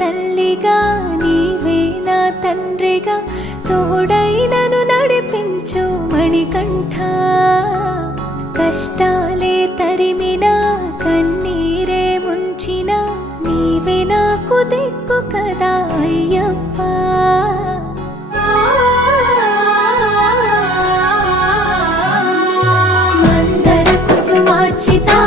తల్లిగా నీవే నా తండ్రిగా తోడై నన్ను నడిపించు మణికంఠ. కష్టాలే తరిమినా కన్నీరే ముంచినా నీవే నాకు దిక్కు కదా అయ్యప్ప. మందర కుసుమార్చితా